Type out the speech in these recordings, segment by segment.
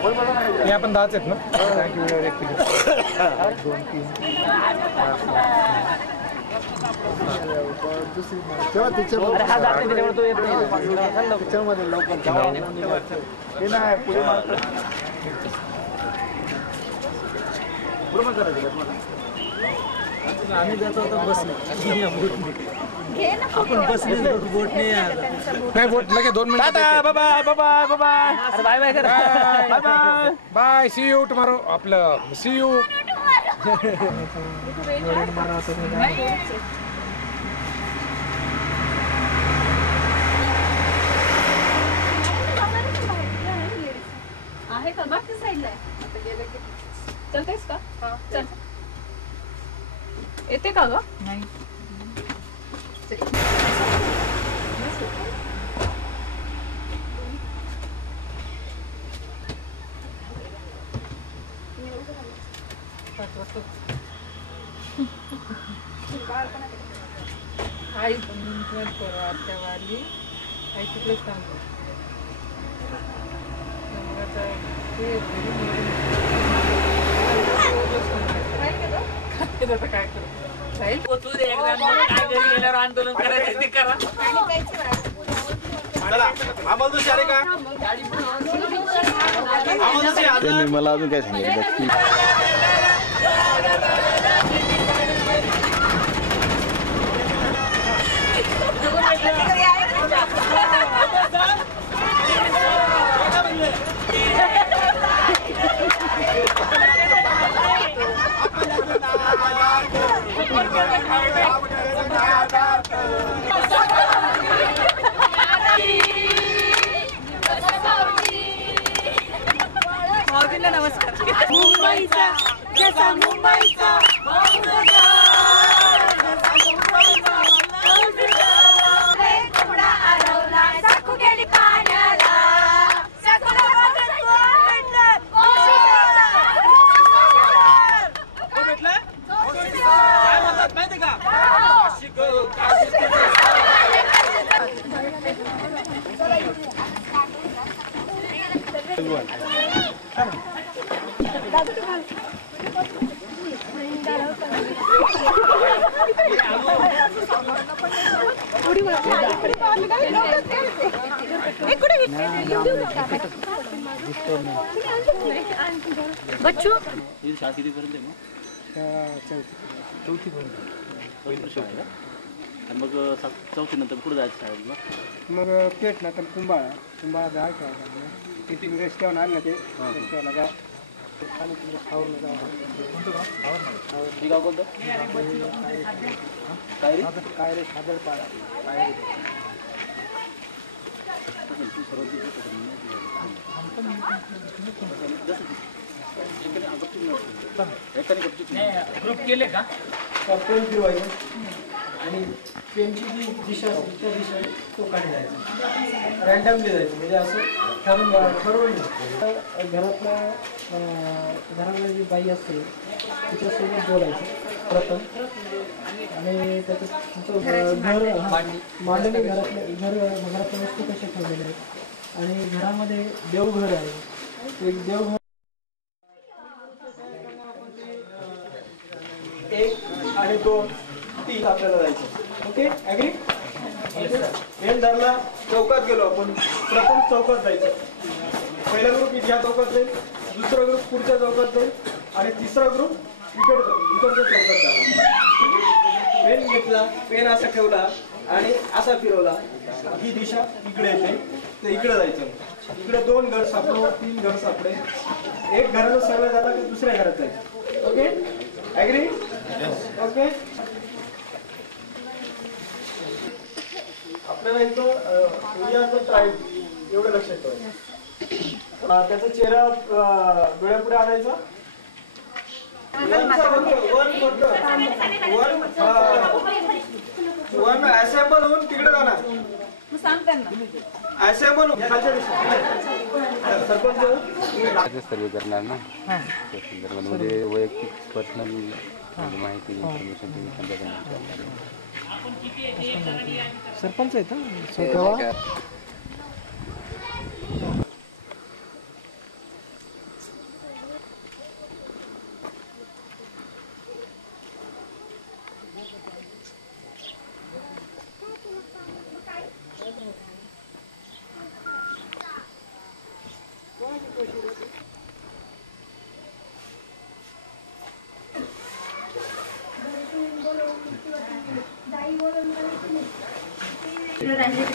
हे आपण 10च आहेत ना. थँक्यू. 1 2 3 तेव्हा त्याच्यामध्ये लवकर हे नाही पुढे बरोबर करायचं आम्ही जातो होतो बसने आपण बसने बोट नाही बोट लगे 2 minute. Bye bye bye bye bye. अरे बाय बाय कर. Bye bye bye. See you tomorrow. आपलं सी यू. आहे का मागच्या साईडला आहे. आता गेलं की चलतेस का? हां चल. येते का ग? नाही. आई पण आत्या वाली आई तिकडेच थांबली. काय करू आंदोलन करायचं ते करा. मला अजून काय सांगितलं नमस्कार. मुंबईचा जसा मुंबईचा बच्चू शाळा कितीपर्यंत आहे मग? 4थी पर्यंत. आणि मग 4थी नंतर पुढे जायचं शाळेला? मग पेट ना तर कुंभाळा जायचं तिथून रस्त्यावर आलं ना ते रस्त्याला जा खाली तुला सावरलं जावं. गाव कोणतं? काय रे सादरपाडा काय रे ग्रुप केले का? पेन फिरवायचं आणि पेनची जी दिशा असते त्या दिशा तो काढी जायचा रँडमली जायचं म्हणजे असं ठरवून घरातल्या जी बाई असते तिच्यासोबत बोलायचं प्रथम आणि त्याचं तुमचं घर मांडणी घरातल्या वस्तू कशा ठेवलेल्या आहेत आणि घरामध्ये देवघर आहे एक देवघर 1 आणि 2 3 आपल्याला जायचं. Okay agree? मेन धरला चौकात गेलो आपण प्रथम चौकात जायचं. पहिला ग्रुप ह्या चौकात जाईल, दुसरा ग्रुप पुढच्या चौकात जाईल आणि तिसरा ग्रुप इकडच्या चौकात जाईल. पेन घेतला, पेन असा ठेवला आणि असा फिरवला, ही दिशा इकडे येते तर इकडे जायचं. इकडे 2 घर सापडो 3 घर सापडे, एक घराचा सर्वे झाला की दुसऱ्या घरात जायचं. Okay agree? ओके आपल्याला इथं ट्राईब एवढं लक्षात ठेवायचं. त्याचा चेहरा डोळ्यापुढे आणायचा. वन असेंबल होऊन तिकडे जाणार. असेंबल सरपंच सर्वे करणार ना त्या संदर्भामध्ये वैयक्तिक पर्सनल माहिती इन्फॉर्मेशन सरपंच आहेत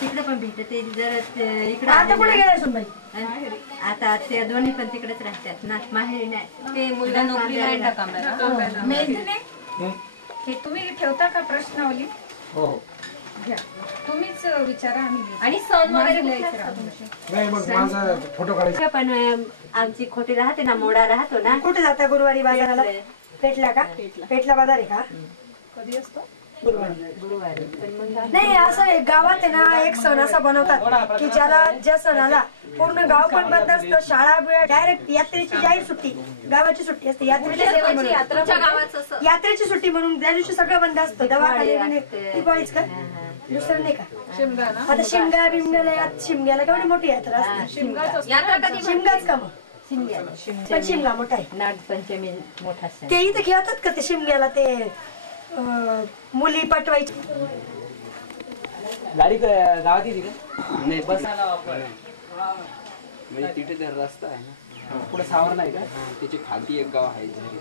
तिकडे पण भेटते जर इकडे आता ते दोन्ही पण तिकडेच राहतात ना माहेरी नाही ते मुलगा नोकरी नाही हे तुम्ही ठेवता का प्रश्नावली? हो घ्या तुम्हीच विचारा आम्ही आणि सण वगैरे नाही मग माझा फोटो काढायचा पण आमची खोटी राहते ना मोडा राहतो ना. कुठे जाता गुरुवारी बाजाराला? पेटला का? पेटला बाजार आहे का? कधी असतो? गुरुवारी पण मग नाही असं एक गावात आहे ना एक सण असा बनवतात की ज्या सणाला पूर्ण गाव पण बंद असतं, शाळा डायरेक्ट यात्रेची जाहीर सुट्टी, गावाची सुट्टी असते यात्रेची सुट्टी म्हणून त्या दिवशी सगळं बंद असतं. दवाखाने दिवाळीच का दुसरं नाही का? शिमगा ना? आता शिमगा बिमग्याला शिमग्याला केवढी मोठी यात्रा असते. शिमगाच का मग? पण शिमगा मोठा आहे. नागपंचमी मोठा सण ते इथे खेळतात का ते शिमग्याला? ते मुली पटवायची गाडी गावात येते का? नाही बस म्हणजे तिथे तर रस्ता आहे ना पुढे सावर नाही का? त्याची खालती एक गाव आहे झरी.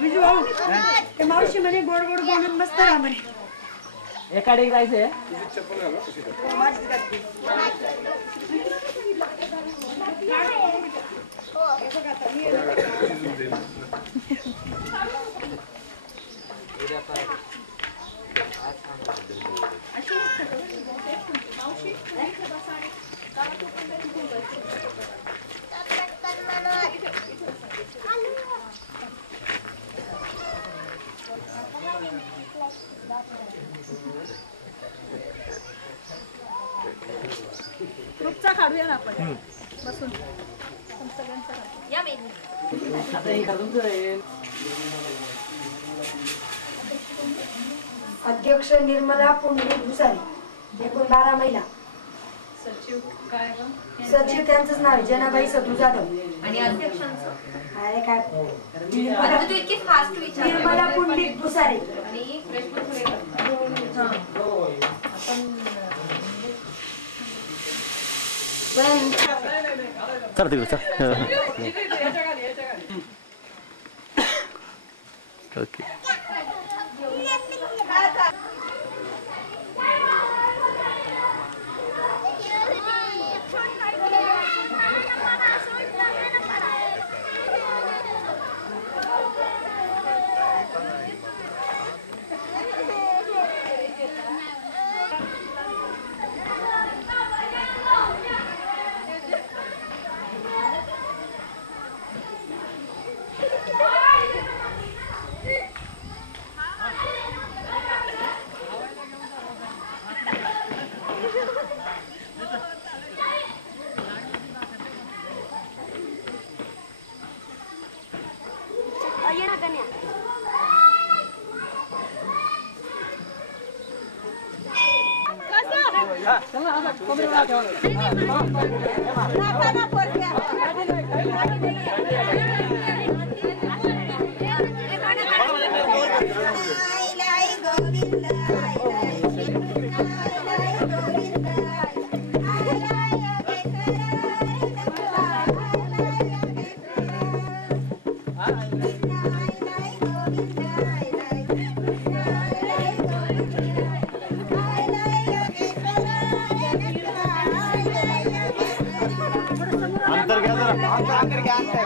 विजू भाऊ ते मावशी म्हणे गोड गोड बोलून मस्त राहा म्हणे. एकाडे जायचंय. ग्रुपचा काढूया ना आपण बसून अध्यक्ष निर्मला पुंडलिक भुसारी, एकूण 12 महिला. सचिव काय सचिव त्यांचंच नाव आहे जनाबाई सदू जाधव. आणि अध्यक्षांचं अरे काय आता तू इतकी फास्ट विचार निर्मला पुंडलिक भुसारी. आणि प्रश्न थोडे चल तिकडे चल. ओके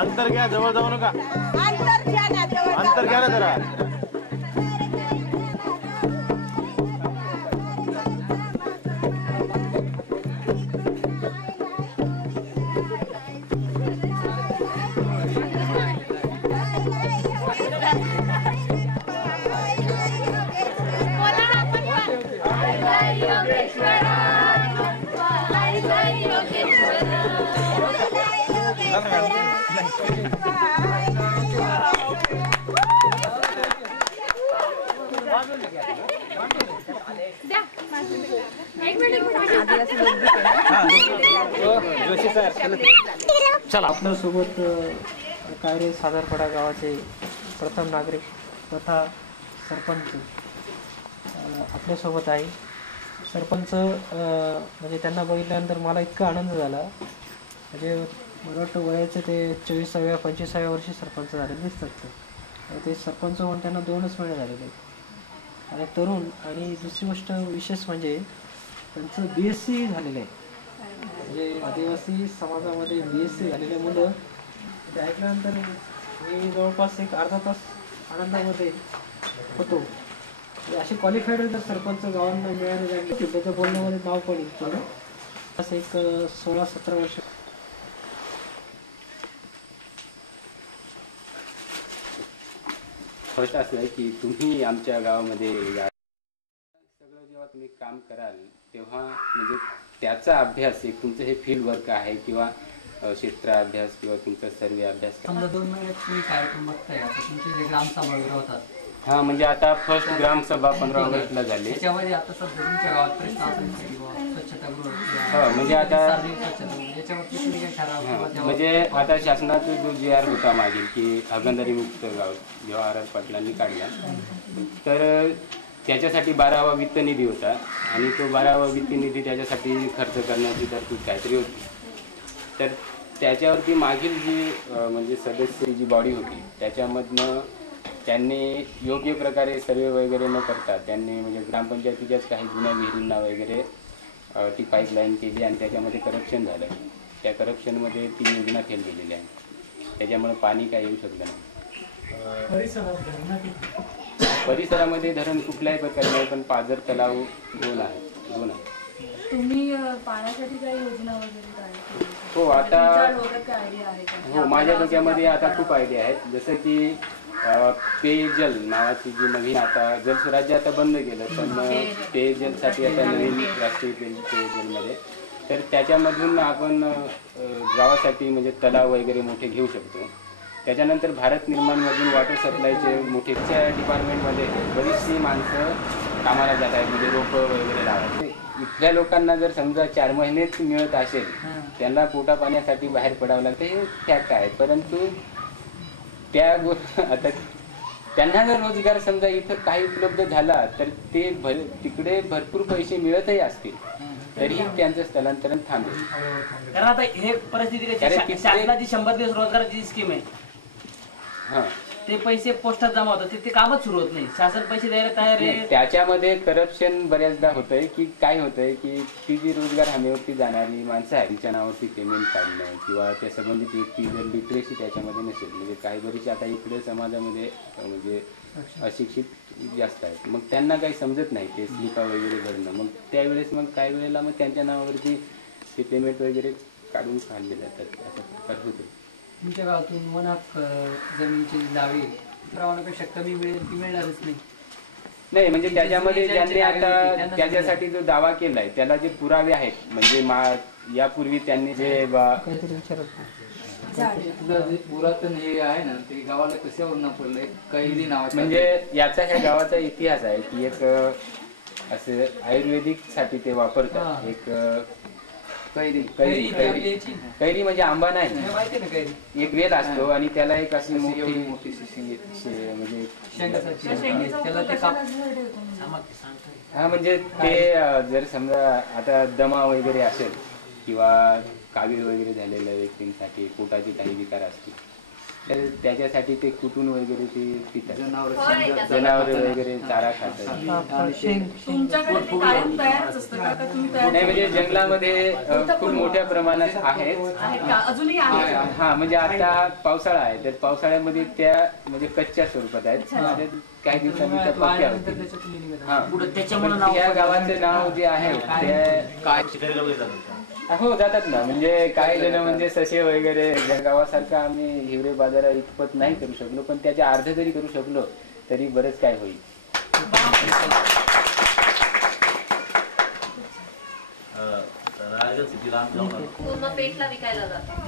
अंतर घ्या जवळ जाऊ नका अंतर घ्या ना जरा द्या. एक मिनिट. आपल्यासोबत कायरे साधारपडा गावाचे प्रथम नागरिक तथा सरपंच आपल्यासोबत आहे. सरपंच म्हणजे त्यांना बघितल्यानंतर मला इतका आनंद झाला, म्हणजे मला वाटतं वयाचे ते 24व्या-25व्या वर्षी सरपंच झालेले दिसतात ते सरपंच होऊन त्यांना 2च महिने झालेले आहेत आणि तरुण. आणि दुसरी गोष्ट विशेष म्हणजे त्यांचं BSc झालेलं आहे. म्हणजे आदिवासी समाजामध्ये BSc झालेले मुलं ते ऐकल्यानंतर मी जवळपास एक अर्धा तास आनंदामध्ये होतो. असे क्वालिफाईड जर सरपंच गावांना मिळाले जाईल त्याच्या बोलण्यामध्ये नाव पण येतं. असं एक 16-17 वर्ष फर्स्ट असं आहे की तुम्ही आमच्या गावामध्ये सगळं जेव्हा तुम्ही काम कराल तेव्हा म्हणजे त्याचा अभ्यास एक तुमचं हे फील्ड वर्क आहे किंवा क्षेत्र अभ्यास किंवा तुमचा सर्वे अभ्यास. समजा 2 महिन्यात तुम्ही कार्यक्रम बघताय, आता तुमचे जे ग्रामसभा वगैरे होतात. हा म्हणजे आता फर्स्ट ग्रामसभा 15 ऑगस्टला झाली. त्याच्यामध्ये आता सध्या तुमच्या गावात प्रश्न असेल स्वच्छतागृह म्हणजे आता याच्यावरती तुम्ही काय ठराव म्हणजे आता शासनाचा जो GR होता मागील की हागणदारी मुक्त गाव जेव्हा आर पाटलांनी काढला तर त्याच्यासाठी 12वा वित्त निधी होता आणि तो 12वा वित्त निधी त्याच्यासाठी खर्च करण्याची तरतूद काहीतरी होती. तर त्याच्यावरती मागील जी म्हणजे सदस्य जी बॉडी होती त्याच्यामधनं त्यांनी योग्य प्रकारे सर्वे वगैरे न करता त्यांनी म्हणजे ग्रामपंचायतीच्याच काही जुन्या विहिरींना वगैरे ती पाईपलाईन केली आणि त्याच्यामध्ये करप्शन झालं. त्या करप्शनमध्ये ती योजना फेल गेलेली आहे. त्याच्यामुळे पाणी काय येऊ शकलं नाही. परिसरामध्ये धरण कुठल्याही प्रकारे नाही, पण पाझर तलाव 2 आहे. तुम्ही पाण्यासाठी काही योजना वगैरे काय? हो आता आयडिया आहे का? हो माझ्या डोक्यामध्ये आता खूप आयडिया आहेत. जसं की पेयजल नावाची जी नवीन आता जलस्वराज्य आता बंद केलं पण पेयजलसाठी आता नवीन राष्ट्रीय पेयजलमध्ये तर त्याच्यामधून आपण गावासाठी म्हणजे तलाव वगैरे मोठे घेऊ शकतो. त्याच्यानंतर भारत निर्माणमधून वॉटर सप्लायचे मोठेच्या डिपार्टमेंटमध्ये बरीचशी माणसं कामाला जात आहेत म्हणजे रोपं वगैरे लावायचे. इथल्या लोकांना जर समजा 4 महिनेच मिळत असेल त्यांना पोटा पाण्यासाठी बाहेर पडावं लागतं हे फॅक्ट आहे. परंतु त्या आता त्यांना जर रोजगार समजा इथं काही उपलब्ध झाला तर ते तिकडे भरपूर पैसे मिळतही असतील तरीही त्यांचं स्थलांतरण थांबेल. कारण आता हे परिस्थिती शासनाची 100 दिवस रोजगाराची स्कीम आहे. हां ते पैसे पोस्टात जमा होतात ते कामच सुरू होत नाही. शासन पैसे द्यायला तयार आहे. त्याच्यामध्ये करप्शन बऱ्याचदा होतंय की काय होतंय की ती जी रोजगार हमीवरती जाणारी माणसं आहेत तिच्या नावावरती पेमेंट काढणं किंवा त्या संबंधित व्यक्ती जर लिटरेसी त्याच्यामध्ये नसेल म्हणजे काही बरीच आता इकडे समाजामध्ये म्हणजे अशिक्षित जास्त आहेत मग त्यांना काही समजत नाही ते स्लिपा वगैरे भरणं. मग त्यावेळेस मग काही वेळेला मग त्यांच्या नावावरती ते पेमेंट वगैरे काढून काढले जातात असा प्रकार होतो. तुमच्या गावातून वनात जमिनीची दावे प्रमाणापेक्षा कमी मिळेल ती मिळणारच नाही. म्हणजे त्याच्यामध्ये ज्यांनी आता त्याच्यासाठी जो दावा केलाय त्याला जे पुरावे आहेत म्हणजे यापूर्वी त्यांनी जे पुरातन हे आहे ना ते गावाला कशावर पडलंय कैरी नावाचं म्हणजे याचा ह्या गावाचा इतिहास आहे की एक असं आयुर्वेदिक साठी ते वापरतात एक कैरी कैरी कैरी कैरी म्हणजे आंबा नाही एक वेल असतो आणि त्याला एक अशी मोठी मोठी म्हणजे हा म्हणजे ते जर समजा आता दमा वगैरे असेल किंवा कावीळ वगैरे झालेल्या व्यक्तींसाठी पोटाचे काही विकार असतील तर त्याच्यासाठी ते कुटून वगैरे ते पितात. जनावर वगैरे चारा खातात. नाही म्हणजे जंगलामध्ये खूप मोठ्या प्रमाणात आहेत. हा म्हणजे आता पावसाळा आहे तर पावसाळ्यामध्ये त्या म्हणजे कच्च्या स्वरूपात आहेत काही दिवसांनी त्या पक्क्या होतील. हा या गावाचं नाव जे आहे ते हो जातात ना म्हणजे काही जण म्हणजे ससे वगैरे गावासारखं आम्ही हिवरे बाजारा इतपत नाही करू शकलो पण त्याच्या अर्ध जरी करू शकलो तरी बरंच काय होईल.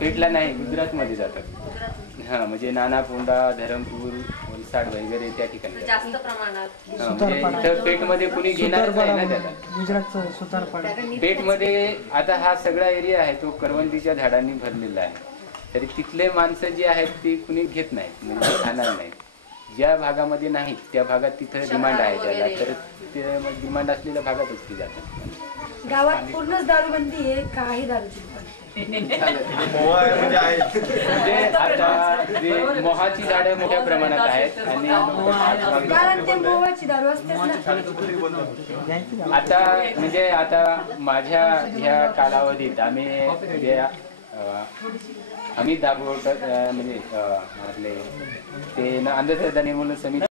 पेटला नाही गुजरात मध्ये जातात. हा म्हणजे नाना पोंडा धरमपूर वलसाड वगैरे त्या ठिकाणी जास्त प्रमाणात म्हणजे इथं पेठमध्ये कुणी घेणारच नाही ना त्याला. गुजरातचं सुतारपाडा. पेठमध्ये आता हा सगळा एरिया आहे तो करवंदीच्या झाडांनी भरलेला आहे. तरी तिथले माणसं जी आहेत ती कुणी घेत नाहीत, म्हणजे खाणार नाहीत. ज्या भागामध्ये नाही त्या भागात तिथं डिमांड आहे त्याला, तर ते डिमांड असलेल्या भागातच ती जातात. गावात पूर्णच दारूबंदी आहे, काही दारूची म्हणजे आता जे मोहाची झाडं मोठ्या प्रमाणात आहेत आणि कारण ते मोहाची दारू असतेच ना. आता म्हणजे आता माझ्या ह्या कालावधीत आम्ही जे आम्ही दाभोळकर म्हणजे आपले ते अंधश्रद्धा निर्मूलन समिती